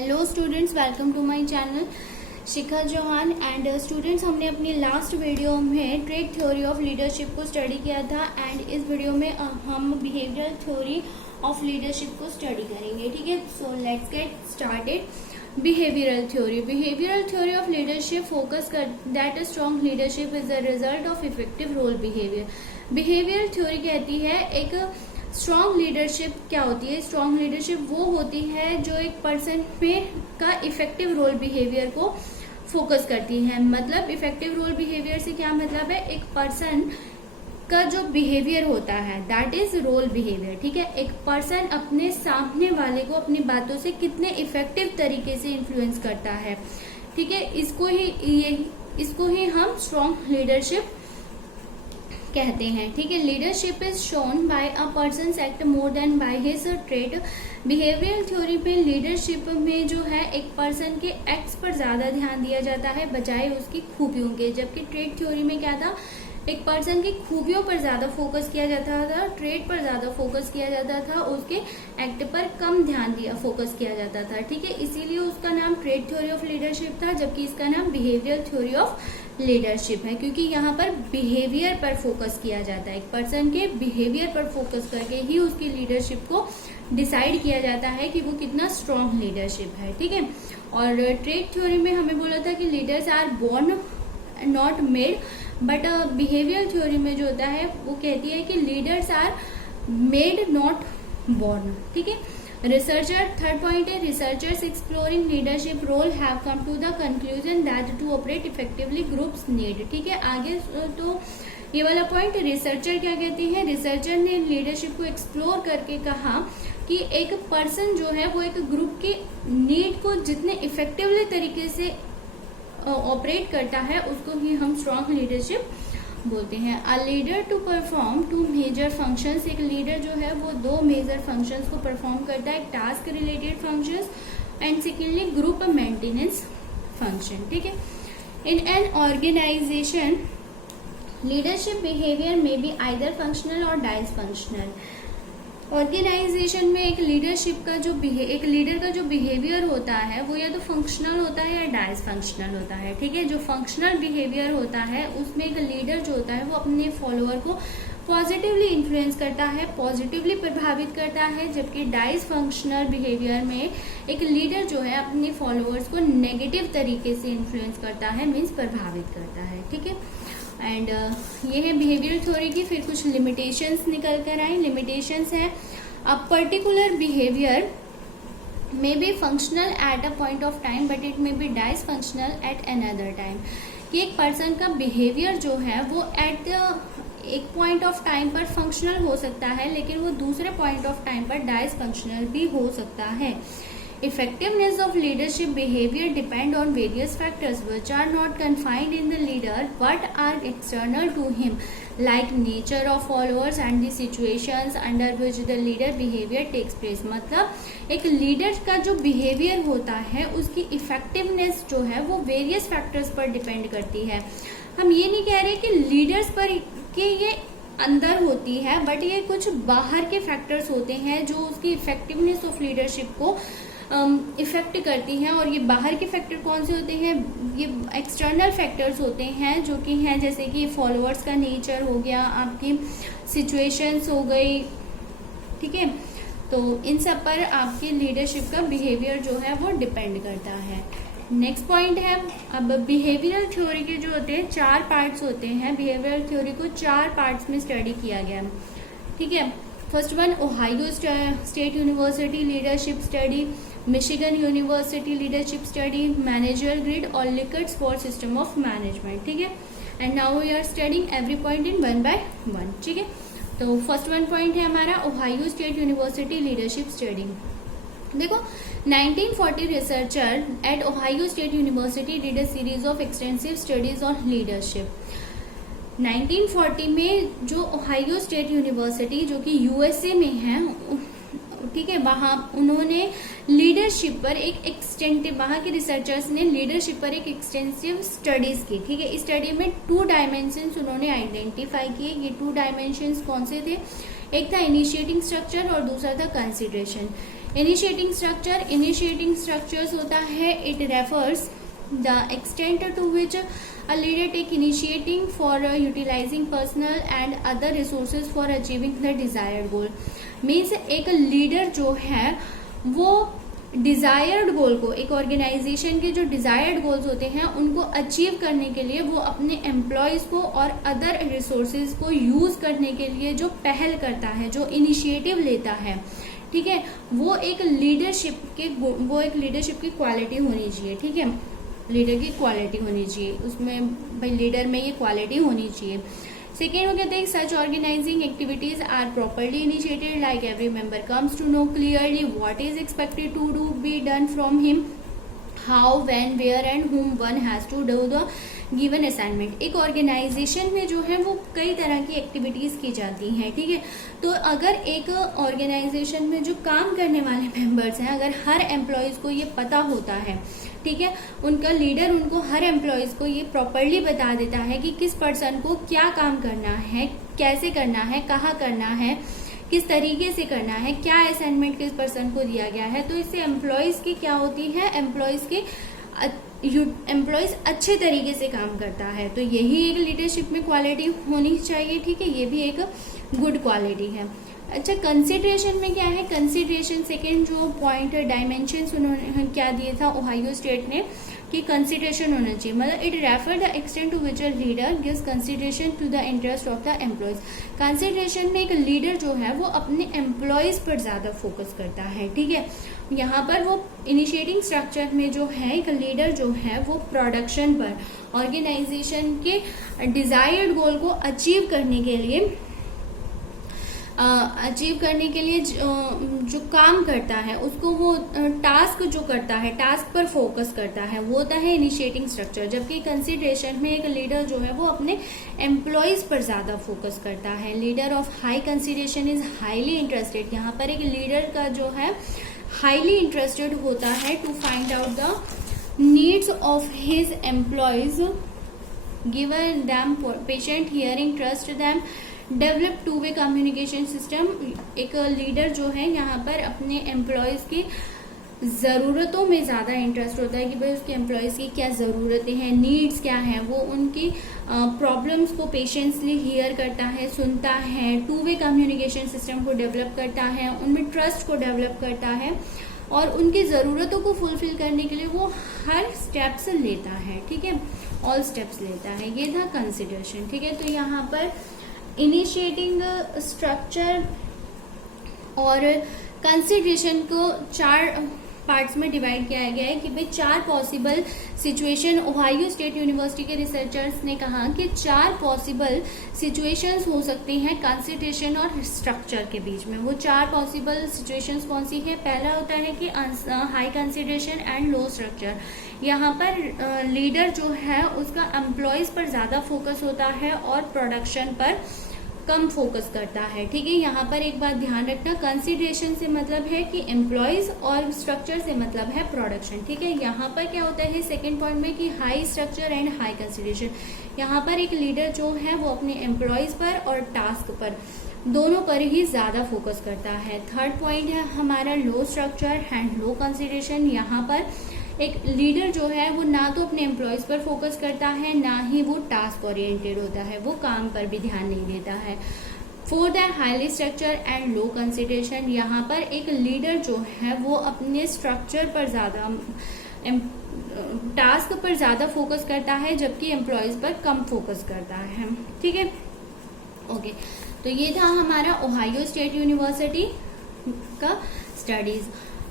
Hello students, welcome to my channel Shikha Chauhan. And students, हमने अपनी last video में trait theory of leadership को study किया था एंड इस वीडियो में हम बिहेवियरल थ्योरी ऑफ लीडरशिप को स्टडी करेंगे। ठीक है, so let's get started. Behavioural theory of leadership focus कर that a strong leadership is the result of effective role behaviour. Behavioural theory कहती है एक स्ट्रॉन्ग लीडरशिप क्या होती है। स्ट्रॉन्ग लीडरशिप वो होती है जो एक पर्सन में का इफेक्टिव रोल बिहेवियर को फोकस करती है। मतलब इफेक्टिव रोल बिहेवियर से क्या मतलब है, एक पर्सन का जो बिहेवियर होता है दैट इज रोल बिहेवियर। ठीक है, एक पर्सन अपने सामने वाले को अपनी बातों से कितने इफेक्टिव तरीके से इन्फ्लुएंस करता है। ठीक है, इसको ही हम स्ट्रॉन्ग लीडरशिप कहते हैं। ठीक है, leadership is shown by a person act more than by his trade. Behavioural theory पे लीडरशिप में जो है एक पर्सन के एक्ट्स पर ज्यादा ध्यान दिया जाता है बजाय उसकी खूबियों के, जबकि ट्रेड थ्योरी में क्या था, एक पर्सन की खूबियों पर ज्यादा फोकस किया जाता था, ट्रेड पर ज्यादा फोकस किया जाता था, उसके एक्ट पर कम ध्यान दिया फोकस किया जाता था। ठीक है, इसीलिए उसका नाम ट्रेड थ्योरी ऑफ लीडरशिप था, जबकि इसका नाम बिहेवियरल थ्योरी ऑफ लीडरशिप है, क्योंकि यहाँ पर बिहेवियर पर फोकस किया जाता है। एक पर्सन के बिहेवियर पर फोकस करके ही उसकी लीडरशिप को डिसाइड किया जाता है कि वो कितना स्ट्रॉन्ग लीडरशिप है। ठीक है, और ट्रेड थ्योरी में हमें बोला था कि leaders are born not made, but behaviour theory में जो होता है वो कहती है कि leaders are made not born. ठीक है, रिसर्चर, थर्ड पॉइंट है, researchers exploring leadership role have come to the conclusion that to operate effectively groups need. ठीक है, आगे तो ये वाला पॉइंट रिसर्चर क्या कहती है, रिसर्चर ने लीडरशिप को एक्सप्लोर करके कहा कि एक पर्सन जो है वो एक ग्रुप की नीड को जितने इफेक्टिवली तरीके से ऑपरेट करता है उसको ही हम स्ट्रॉन्ग लीडरशिप बोलते हैं। A leader to perform two major functions, एक लीडर जो है वो दो मेजर फंक्शंस को परफॉर्म करता है, task related functions and secondly group maintenance function. ठीक है, in an organisation leadership behaviour में बी आइदर फंक्शनल और डायसफंक्शनल। ऑर्गेनाइजेशन में एक लीडरशिप का एक लीडर का जो बिहेवियर होता है वो या तो फंक्शनल होता है या डायसफंक्शनल होता है। ठीक है, जो फंक्शनल बिहेवियर होता है उसमें एक लीडर जो होता है वो अपने फॉलोअर को पॉजिटिवली इन्फ्लुएंस करता है, पॉजिटिवली प्रभावित करता है, जबकि डायसफंक्शनल बिहेवियर में एक लीडर जो है अपने फॉलोअर्स को नेगेटिव तरीके से इन्फ्लुएंस करता है, मीन्स प्रभावित करता है। ठीक है, एंड ये है बिहेवियर थ्योरी की। फिर कुछ लिमिटेशंस निकल कर आई। लिमिटेशंस है, a particular behaviour may be functional at a point of time but it may be dysfunctional at another time. कि एक पर्सन का बिहेवियर जो है वो एट एक पॉइंट ऑफ टाइम पर फंक्शनल हो सकता है, लेकिन वो दूसरे पॉइंट ऑफ टाइम पर डायसफंक्शनल भी हो सकता है। Effectiveness of leadership behavior depend on various factors which are not confined in the leader but are external to him, like nature of followers and the situations under which the leader behavior takes place। मतलब एक leader का जो behaviour होता है उसकी effectiveness जो है वो वेरियस फैक्टर्स पर डिपेंड करती है। हम ये नहीं कह रहे कि लीडर्स पर के ये अंदर होती है, बट ये कुछ बाहर के फैक्टर्स होते हैं जो उसकी इफेक्टिवनेस ऑफ लीडरशिप को इफेक्ट करती हैं। और ये बाहर के फैक्टर कौन से होते हैं, ये एक्सटर्नल फैक्टर्स होते हैं जो कि हैं जैसे कि फॉलोअर्स का नेचर हो गया, आपकी सिचुएशंस हो गई। ठीक है, तो इन सब पर आपकी लीडरशिप का बिहेवियर जो है वो डिपेंड करता है। नेक्स्ट पॉइंट है, अब बिहेवियरल थ्योरी के जो होते हैं चार पार्ट्स होते हैं। बिहेवियरल थ्योरी को चार पार्ट्स में स्टडी किया गया। ठीक है, first one Ohio state University leadership study, Michigan university leadership study, manager grid और Likert's four system of management. ठीक है, and now we are studying every point in one by one. ठीक है, तो फर्स्ट वन पॉइंट है हमारा Ohio state University leadership study. देखो, 1940 researcher at Ohio state University did a series of extensive studies on leadership. 1940 में जो Ohio state university जो कि यूएसए में है, ठीक है, वहां उन्होंने लीडरशिप पर वहां के रिसर्चर्स ने लीडरशिप पर एक एक्सटेंसिव स्टडीज की। ठीक है, इस स्टडी में 2 डायमेंशंस उन्होंने आइडेंटिफाई किए। ये 2 डायमेंशंस कौन से थे, एक था इनिशिएटिंग स्ट्रक्चर और दूसरा था कंसिडरेशन। इनिशिएटिंग स्ट्रक्चर्स होता है, it refers the extent to which a leader take initiating for utilizing personal and other resources for achieving the desired goal. Means एक लीडर जो है वो डिजायर्ड गोल को, एक ऑर्गेनाइजेशन के जो डिजायर्ड गोल्स होते हैं उनको अचीव करने के लिए वो अपने एम्प्लॉयज को और अदर रिसोर्सेज को यूज करने के लिए जो पहल करता है, जो इनिशिएटिव लेता है, ठीक है, वो एक लीडरशिप की क्वालिटी होनी चाहिए, ठीक है, लीडर की क्वालिटी होनी चाहिए, उसमें भाई लीडर में ये क्वालिटी होनी चाहिए। सेकेंड वो कहते हैं such organising activities are properly initiated like every member comes to know clearly what is expected to do be done from him, how, when, where and whom one has to do the given assignment. एक organisation में जो है वो कई तरह की activities की जाती हैं, ठीक है, तो अगर एक ऑर्गेनाइजेशन में जो काम करने वाले मेंबर्स हैं, अगर हर एम्प्लॉयज को ये पता होता है, ठीक है, उनका लीडर उनको हर एम्प्लॉयज को ये प्रॉपरली बता देता है कि किस पर्सन को क्या काम करना है, कैसे करना है, कहाँ करना है, किस तरीके से करना है, क्या असाइनमेंट किस पर्सन को दिया गया है, तो इससे एम्प्लॉयज की क्या होती है, एम्प्लॉयज अच्छे तरीके से काम करता है। तो यही एक लीडरशिप में क्वालिटी होनी चाहिए, ठीक है, ये भी एक गुड क्वालिटी है। अच्छा, कंसिडरेशन में क्या है, कंसिडरेशन सेकेंड जो पॉइंट डायमेंशंस उन्होंने क्या दिए था ओहायो स्टेट ने कि कंसिडरेशन होना चाहिए, मतलब it refer the extent to which a leader gives consideration to the interest of the employees. Consideration में एक लीडर जो है वो अपने एम्प्लॉयज पर ज्यादा फोकस करता है, ठीक है, यहाँ पर वो इनिशिएटिंग स्ट्रक्चर में जो है एक लीडर जो है वो प्रोडक्शन पर, ऑर्गेनाइजेशन के डिजायर्ड गोल को अचीव करने के लिए जो काम करता है उसको वो टास्क जो करता है, टास्क पर फोकस करता है, वो होता है इनिशिएटिंग स्ट्रक्चर। जबकि कंसिडरेशन में एक लीडर जो है वो अपने एम्प्लॉयज पर ज्यादा फोकस करता है। Leader of high consideration is highly interested, यहाँ पर एक लीडर का जो है हाईली इंटरेस्टेड होता है to find out the needs of his employees, given them patient hearing, trust them, develop two way communication system. एक लीडर जो है यहाँ पर अपने एम्प्लॉयज की ज़रूरतों में ज़्यादा इंटरेस्ट होता है कि भाई उसके एम्प्लॉयज की क्या ज़रूरतें हैं, नीड्स क्या हैं, वो उनकी प्रॉब्लम्स को पेशेंसली हियर करता है, सुनता है, टू वे कम्युनिकेशन सिस्टम को डेवलप करता है, उनमें ट्रस्ट को डेवलप करता है और उनकी ज़रूरतों को फुलफिल करने के लिए वो हर स्टेप्स लेता है, ठीक है, ऑल स्टेप्स लेता है। ये था कंसिडरेशन, ठीक है। तो यहाँ पर इनिशिएटिंग स्ट्रक्चर और कंसिडरेशन को 4 पार्ट्स में डिवाइड किया गया है कि भाई 4 possible situation, Ohio state university के रिसर्चर्स ने कहा कि 4 पॉसिबल सिचुएशंस हो सकती हैं कंसिडरेशन और स्ट्रक्चर के बीच में। वो 4 पॉसिबल सिचुएशंस कौन सी है? पहला होता है कि high consideration and low structure. यहाँ पर लीडर जो है उसका एम्प्लॉयज पर ज्यादा फोकस होता है और प्रोडक्शन पर कम फोकस करता है, ठीक है। यहाँ पर एक बात ध्यान रखना, कंसिडरेशन से मतलब है कि एम्प्लॉयज और स्ट्रक्चर से मतलब है प्रोडक्शन, ठीक है। यहाँ पर क्या होता है सेकंड पॉइंट में कि high structure and high consideration. यहाँ पर एक लीडर जो है वो अपने एम्प्लॉयज पर और टास्क पर दोनों पर ही ज्यादा फोकस करता है। थर्ड पॉइंट है हमारा लो स्ट्रक्चर एंड लो कंसिडरेशन। यहाँ पर एक लीडर जो है वो ना तो अपने एम्प्लॉयज पर फोकस करता है, ना ही वो टास्क ओरिएंटेड होता है, वो काम पर भी ध्यान नहीं देता है। फोर्थ है highly structure and low consideration. यहाँ पर एक लीडर जो है वो अपने स्ट्रक्चर पर ज्यादा, टास्क पर ज्यादा फोकस करता है, जबकि एम्प्लॉयज पर कम फोकस करता है, ठीक है। ओके, तो ये था हमारा ओहायो स्टेट यूनिवर्सिटी का स्टडीज।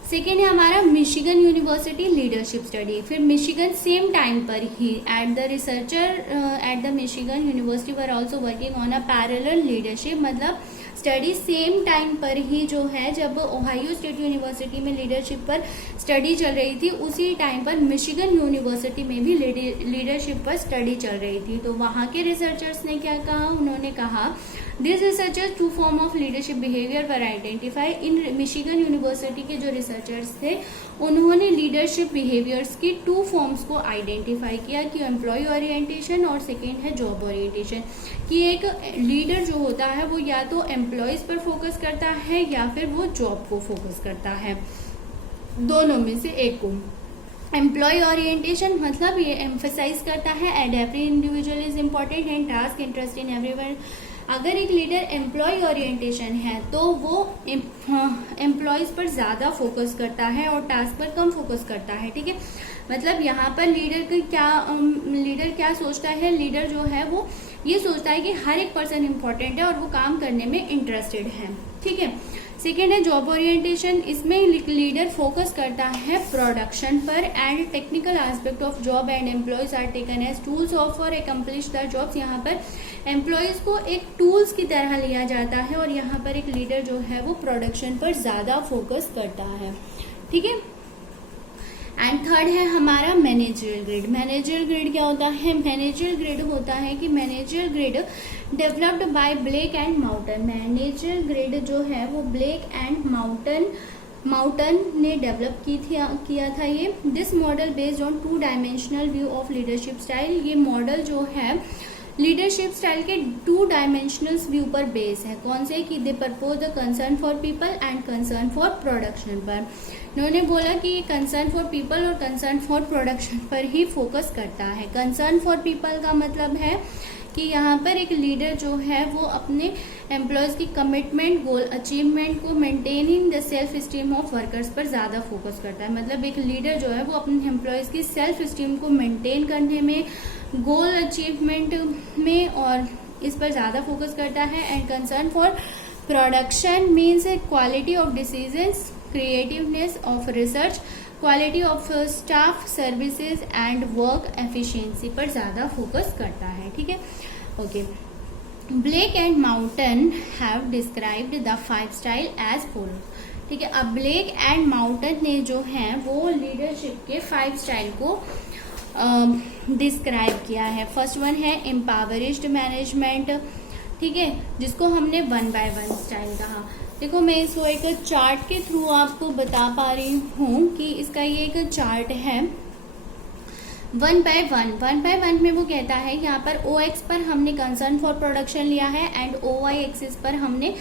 सेकेंड है हमारा मिशिगन यूनिवर्सिटी लीडरशिप स्टडी। फिर मिशिगन सेम टाइम पर ही at the researcher at the Michigan university were also working on a parallel leadership, मतलब स्टडी सेम टाइम पर ही जो है, जब ओहायो स्टेट यूनिवर्सिटी में लीडरशिप पर स्टडी चल रही थी उसी टाइम पर मिशिगन यूनिवर्सिटी में भी लीडरशिप पर स्टडी चल रही थी। तो वहां के रिसर्चर्स ने क्या कहा, उन्होंने कहा this researchers two form of leadership behaviour were identify. इन मिशिगन यूनिवर्सिटी के जो रिसर्चर्स थे उन्होंने लीडरशिप बिहेवियर्स की 2 फॉर्म्स को आइडेंटिफाई किया कि एम्प्लॉय ओरिएंटेशन और सेकेंड है जॉब ओरिएंटेशन। कि एक लीडर जो होता है वो या तो एम्प्लॉयज पर फोकस करता है या फिर वो जॉब को फोकस करता है, दोनों में से एक को। एम्प्लॉय ओरिएंटेशन मतलब ये एम्फसाइज करता है at every individual is important and task interest in everyone. अगर एक लीडर एम्प्लॉय ओरिएंटेशन है तो वो एम्प्लॉयज पर ज्यादा फोकस करता है और टास्क पर कम फोकस करता है, ठीक है। मतलब यहाँ पर लीडर क्या सोचता है, लीडर जो है वो ये सोचता है कि हर एक पर्सन इम्पोर्टेंट है और वो काम करने में इंटरेस्टेड है, ठीक है। सेकेंड है जॉब ओरिएंटेशन। इसमें लीडर फोकस करता है प्रोडक्शन पर and technical aspect of job and employees are taken as tools of for accomplish the jobs. यहाँ पर एम्प्लॉयज को एक टूल्स की तरह लिया जाता है और यहाँ पर एक लीडर जो है वो प्रोडक्शन पर ज्यादा फोकस करता है, ठीक है। एंड थर्ड है हमारा मैनेजरियल ग्रिड। मैनेजरियल ग्रिड क्या होता है? मैनेजरियल ग्रिड होता है कि managerial grid developed by Blake and Mouton. Managerial grid जो है वो ब्लेक एंड माउटन ने डेवलप किया था ये। This model based on 2 dimensional view of leadership style. ये मॉडल जो है लीडरशिप स्टाइल के 2 डायमेंशनल व्यू पर बेस है। कौन से? कि they propose the concern for people and concern for production पर। उन्होंने बोला कि ये कंसर्न फॉर पीपल और कंसर्न फॉर प्रोडक्शन पर ही फोकस करता है। कंसर्न फॉर पीपल का मतलब है कि यहाँ पर एक लीडर जो है वो अपने एम्प्लॉयज की कमिटमेंट, गोल अचीवमेंट को maintaining the self esteem of workers पर ज्यादा फोकस करता है। मतलब एक लीडर जो है वो अपने एम्प्लॉयज की सेल्फ स्टीम को मेंटेन करने में, गोल अचीवमेंट में और इस पर ज्यादा फोकस करता है। And concern for production means quality of decisions, creativeness of research, quality of staff services and work efficiency पर ज्यादा फोकस करता है, ठीक है। Okay, Blake and Mouton have described the 5 style as follows, ठीक है। अब ब्लेक एंड माउटन ने जो है वो लीडरशिप के 5 स्टाइल को डिस्क्राइब किया है। फर्स्ट वन है एम्पावरिज्ड मैनेजमेंट, ठीक है, जिसको हमने 1 by 1 स्टाइल कहा। देखो मैं इसको एक चार्ट के थ्रू आपको बता पा रही हूँ कि इसका ये एक चार्ट है 1 by 1। 1 by 1 में वो कहता है यहाँ पर OX पर हमने कंसर्न फॉर प्रोडक्शन लिया है एंड OY एक्सिस पर हमने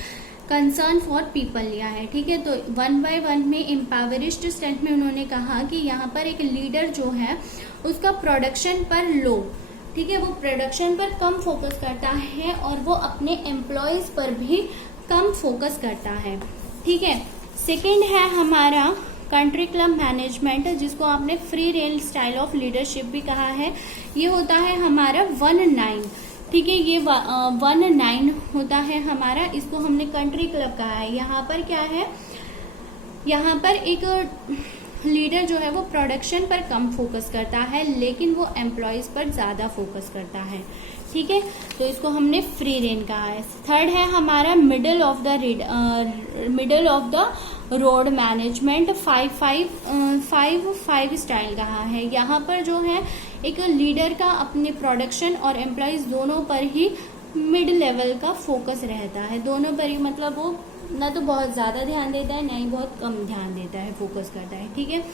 कंसर्न फॉर पीपल लिया है, ठीक है। तो 1 by 1 में एम्पावरिज्ड स्टेट में उन्होंने कहा कि यहाँ पर एक लीडर जो है उसका प्रोडक्शन पर लो, ठीक है, वो प्रोडक्शन पर कम फोकस करता है और वो अपने एम्प्लॉयज पर भी कम फोकस करता है, ठीक है। सेकंड है हमारा कंट्री क्लब मैनेजमेंट, जिसको आपने free range style of leadership भी कहा है। ये होता है हमारा 1-9, ठीक है, ये 1-9 होता है हमारा, इसको हमने कंट्री क्लब कहा है। यहाँ पर क्या है, यहाँ पर एक लीडर जो है वो प्रोडक्शन पर कम फोकस करता है लेकिन वो एम्प्लॉयज पर ज्यादा फोकस करता है, ठीक है। तो इसको हमने फ्री रेन कहा है। थर्ड है हमारा middle of the road management, 5 style कहा है। यहाँ पर जो है एक लीडर का अपने प्रोडक्शन और एम्प्लॉयज दोनों पर ही मिड लेवल का फोकस रहता है, दोनों पर ही, मतलब वो ना तो बहुत ज्यादा ध्यान देता है ना ही बहुत कम ध्यान देता है, फोकस करता है, ठीक है।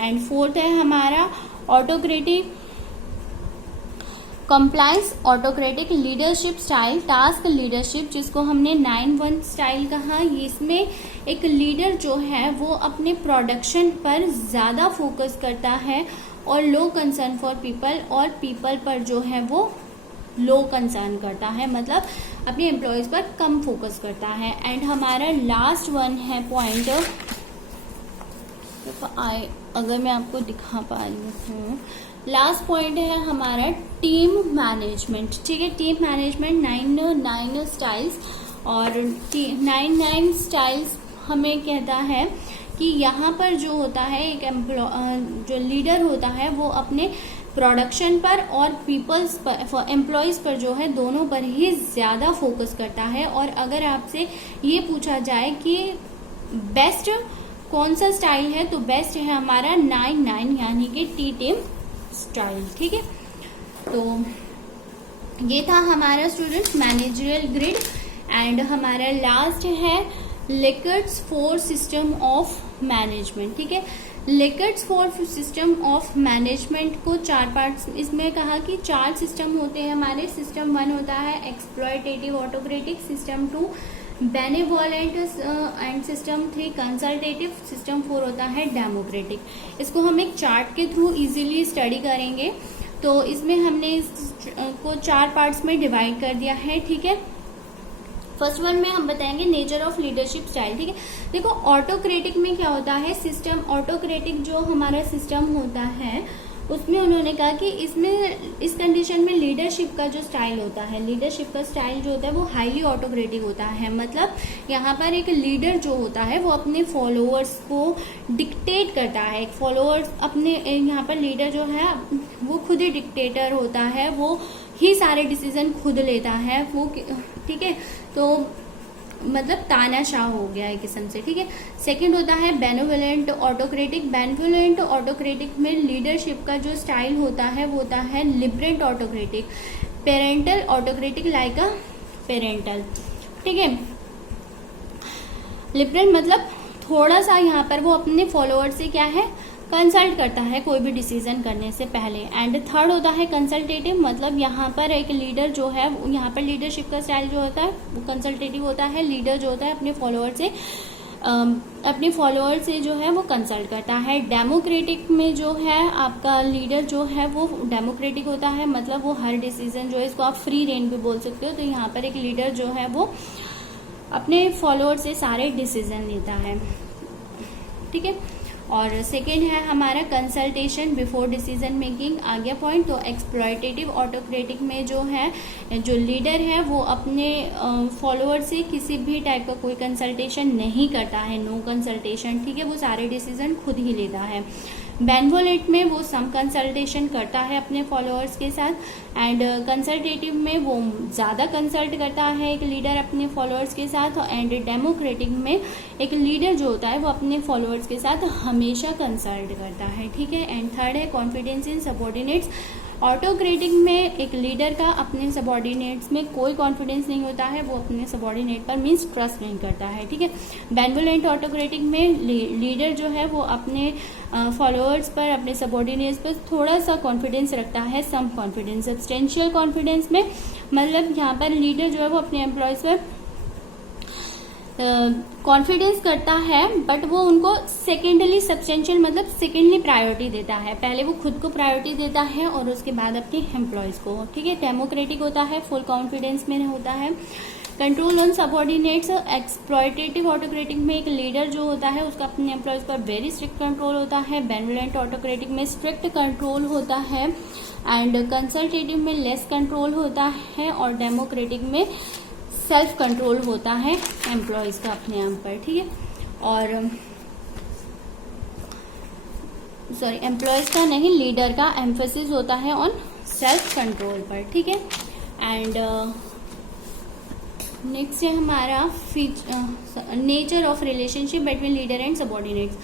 एंड फोर्थ है हमारा autocratic compliance autocratic leadership style, task leadership, जिसको हमने 9-1 स्टाइल कहा। इसमें एक लीडर जो है वो अपने प्रोडक्शन पर ज्यादा फोकस करता है और लो कंसर्न फॉर पीपल, और पीपल पर जो है वो लो कंसर्न करता है, मतलब अपने एम्प्लॉयज पर कम फोकस करता है। एंड हमारा लास्ट वन है पॉइंट, अगर मैं आपको दिखा पा रही हूँ, लास्ट पॉइंट है हमारा टीम मैनेजमेंट, ठीक है। टीम मैनेजमेंट 9 स्टाइल्स, और 9 स्टाइल्स हमें कहता है कि यहाँ पर जो होता है एक जो लीडर होता है वो अपने प्रोडक्शन पर और पीपल्स पर, एम्प्लॉयज पर जो है दोनों पर ही ज्यादा फोकस करता है। और अगर आपसे ये पूछा जाए कि बेस्ट कौन सा स्टाइल है, तो बेस्ट है हमारा 9-9 यानी कि टी टीम स्टाइल, ठीक है। तो ये था हमारा स्टूडेंट्स मैनेजरियल ग्रिड एंड हमारा लास्ट है लिकर्ट्स फॉर सिस्टम ऑफ मैनेजमेंट। ठीक है, लिकर्ट्स फॉर सिस्टम ऑफ मैनेजमेंट को 4 पार्ट्स, इसमें कहा कि 4 सिस्टम होते हैं हमारे। सिस्टम 1 होता है exploitative autocratic, system 2 benevolent and system 3 consultative, system 4 होता है डेमोक्रेटिक। इसको हम एक चार्ट के थ्रू इजीली स्टडी करेंगे। तो इसमें हमने इसको 4 पार्ट्स में डिवाइड कर दिया है। ठीक है, फर्स्ट वन में हम बताएंगे नेचर ऑफ लीडरशिप स्टाइल। ठीक है, देखो ऑटोक्रेटिक में क्या होता है, सिस्टम ऑटोक्रेटिक जो हमारा सिस्टम होता है उसमें उन्होंने कहा कि इसमें इस कंडीशन में लीडरशिप का जो स्टाइल होता है, लीडरशिप का स्टाइल जो होता है वो हाईली ऑटोक्रेटिक होता है। मतलब यहाँ पर एक लीडर जो होता है वो अपने फॉलोअर्स को डिक्टेट करता है। फॉलोअर्स अपने, यहाँ पर लीडर जो है वो खुद ही डिक्टेटर होता है, वो ही सारे डिसीजन खुद लेता है वो। ठीक है, तो मतलब तानाशाह हो गया एक किस्म से। ठीक है, सेकंड होता है बेनेवोलेंट ऑटोक्रेटिक। बेनेवोलेंट ऑटोक्रेटिक में लीडरशिप का जो स्टाइल होता है वो होता है लिबरेंट autocratic. Parental autocratic like a parental. ठीक है, लिबरेंट मतलब थोड़ा सा यहाँ पर वो अपने फॉलोअर से क्या है, कंसल्ट करता है कोई भी डिसीजन करने से पहले। एंड थर्ड होता है कंसल्टेटिव, मतलब यहाँ पर एक लीडर जो है, यहाँ पर लीडरशिप का स्टाइल जो होता है वो कंसल्टेटिव होता है। लीडर जो होता है अपने फॉलोअर से जो है वो कंसल्ट करता है। डेमोक्रेटिक में जो है आपका लीडर जो है वो डेमोक्रेटिक होता है, मतलब वो हर डिसीजन जो है, इसको आप फ्री रेन भी बोल सकते हो। तो यहाँ पर एक लीडर जो है वो अपने फॉलोअर से सारे डिसीजन लेता है। ठीक है, और सेकेंड है हमारा कंसल्टेशन बिफोर डिसीजन मेकिंग। आ गया पॉइंट। तो एक्सप्लॉयटेटिव ऑटोक्रेटिक में जो है, जो लीडर है वो अपने फॉलोअर से किसी भी टाइप का कोई कंसल्टेशन नहीं करता है, नो कंसल्टेशन। ठीक है, वो सारे डिसीजन खुद ही लेता है। बेनेवोलेंट में वो सम कंसल्टेशन करता है अपने फॉलोअर्स के साथ। एंड कंसल्टेटिव में वो ज़्यादा कंसल्ट करता है एक लीडर अपने फॉलोअर्स के साथ। एंड डेमोक्रेटिक में एक लीडर जो होता है वो अपने फॉलोअर्स के साथ हमेशा कंसल्ट करता है। ठीक है, एंड थर्ड है कॉन्फिडेंस इन सबॉर्डिनेट्स। ऑटोक्रेटिक में एक लीडर का अपने सबॉर्डिनेट्स में कोई कॉन्फिडेंस नहीं होता है, वो अपने सबॉर्डिनेट पर मीन्स ट्रस्ट नहीं करता है। ठीक है, बेनेवोलेंट ऑटोक्रेटिक में लीडर जो है वो अपने फॉलोअर्स पर, अपने सबॉर्डिनेट्स पर थोड़ा सा कॉन्फिडेंस रखता है, सम कॉन्फिडेंस। सब्सटेंशियल कॉन्फिडेंस में मतलब यहाँ पर लीडर जो है वो अपने एम्प्लॉयज पर कॉन्फिडेंस करता है, बट वो उनको सेकेंडली सब्सटेंशियल मतलब सेकेंडली प्रायोरिटी देता है। पहले वो खुद को प्रायोरिटी देता है और उसके बाद अपने एम्प्लॉयज को। ठीक है, डेमोक्रेटिक होता है, फुल कॉन्फिडेंस में होता है। Control on subordinates. Exploitative autocratic में एक लीडर जो होता है उसका अपने एम्प्लॉयज पर वेरी स्ट्रिक्ट कंट्रोल होता है। बेनेवोलेंट ऑटोक्रेटिक में स्ट्रिक्ट कंट्रोल होता है। एंड कंसल्टेटिव में लेस कंट्रोल होता है। और डेमोक्रेटिक में सेल्फ कंट्रोल होता है एम्प्लॉयज का अपने आप पर। ठीक है, और एम्प्लॉयज का नहीं, लीडर का एम्फेसिस होता है ऑन सेल्फ कंट्रोल पर। ठीक है, एंड नेक्स्ट है हमारा nature of relationship between leader and subordinates.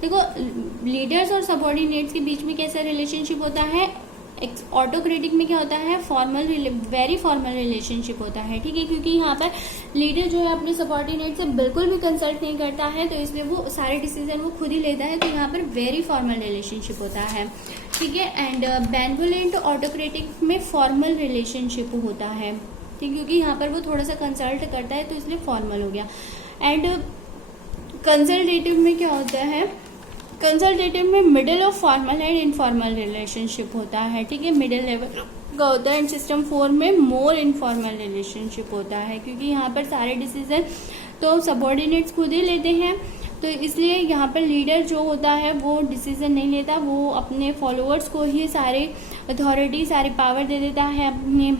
देखो लीडर्स और सबॉर्डिनेट्स के बीच में कैसा रिलेशनशिप होता है। ऑटोक्रेटिक में क्या होता है, फॉर्मल, वेरी फॉर्मल रिलेशनशिप होता है। ठीक है, क्योंकि यहाँ पर लीडर जो है अपने सबॉर्डिनेट से बिल्कुल भी कंसल्ट नहीं करता है, तो इसलिए वो सारे डिसीजन वो खुद ही लेता है। तो यहाँ पर वेरी फॉर्मल रिलेशनशिप होता है। ठीक है, एंड बेनेवोलेंट ऑटोक्रेटिक में फॉर्मल रिलेशनशिप होता है। ठीक, क्योंकि यहाँ पर वो थोड़ा सा कंसल्ट करता है तो इसलिए फॉर्मल हो गया। एंड कंसल्टेटिव में क्या होता है, कंसल्टेटिव में middle of formal and informal relationship होता है। ठीक है, मिडिल लेवल का होता है। एंड सिस्टम 4 में मोर इनफॉर्मल रिलेशनशिप होता है, क्योंकि यहाँ पर सारे डिसीजन तो सबॉर्डिनेट्स खुद ही लेते हैं, तो इसलिए यहाँ पर लीडर जो होता है वो डिसीजन नहीं लेता, वो अपने फॉलोअर्स को ही सारे अथॉरिटी, सारी पावर दे देता है अपने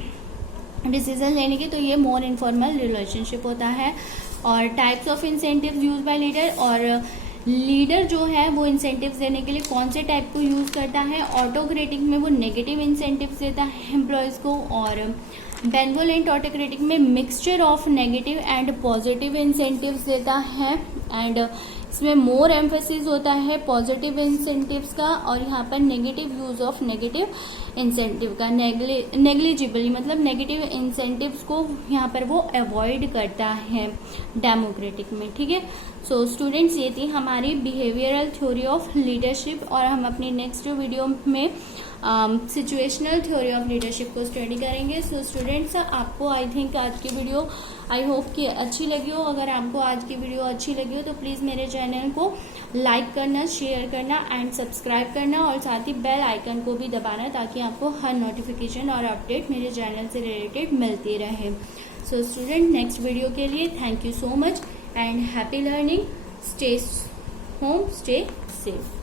डिसीजन लेने की। तो ये मोर इनफॉर्मल रिलेशनशिप होता है। और types of incentives use by leader, और लीडर जो है वो इंसेंटिव्स देने के लिए कौन से टाइप को यूज करता है। ऑटोक्रेटिक में वो नेगेटिव इंसेंटिव्स देता है एम्प्लॉयज को, और बेनेवोलेंट ऑटोक्रेटिक में mixture of negative and positive incentives देता है। एंड इसमें मोर एम्फेसिस होता है पॉजिटिव इंसेंटिव्स का, और यहाँ पर negative use of negative incentive का, नेग्लिजिबली मतलब नेगेटिव इंसेंटिव्स को यहाँ पर वो अवॉइड करता है डेमोक्रेटिक में। ठीक है, सो स्टूडेंट्स ये थी हमारी बिहेवियरल थ्योरी ऑफ लीडरशिप, और हम अपनी नेक्स्ट वीडियो में सिचुएशनल थ्योरी ऑफ लीडरशिप को स्टडी करेंगे। सो स्टूडेंट्स, आपको आई थिंक आज की वीडियो आई होप कि अच्छी लगी हो। अगर आपको आज की वीडियो अच्छी लगी हो तो प्लीज़ मेरे चैनल को लाइक करना, शेयर करना एंड सब्सक्राइब करना, और साथ ही बेल आइकन को भी दबाना, ताकि आपको हर नोटिफिकेशन और अपडेट मेरे चैनल से रिलेटेड मिलती रहे। सो स्टूडेंट, नेक्स्ट वीडियो के लिए thank you so much and happy learning. Stay home, stay safe.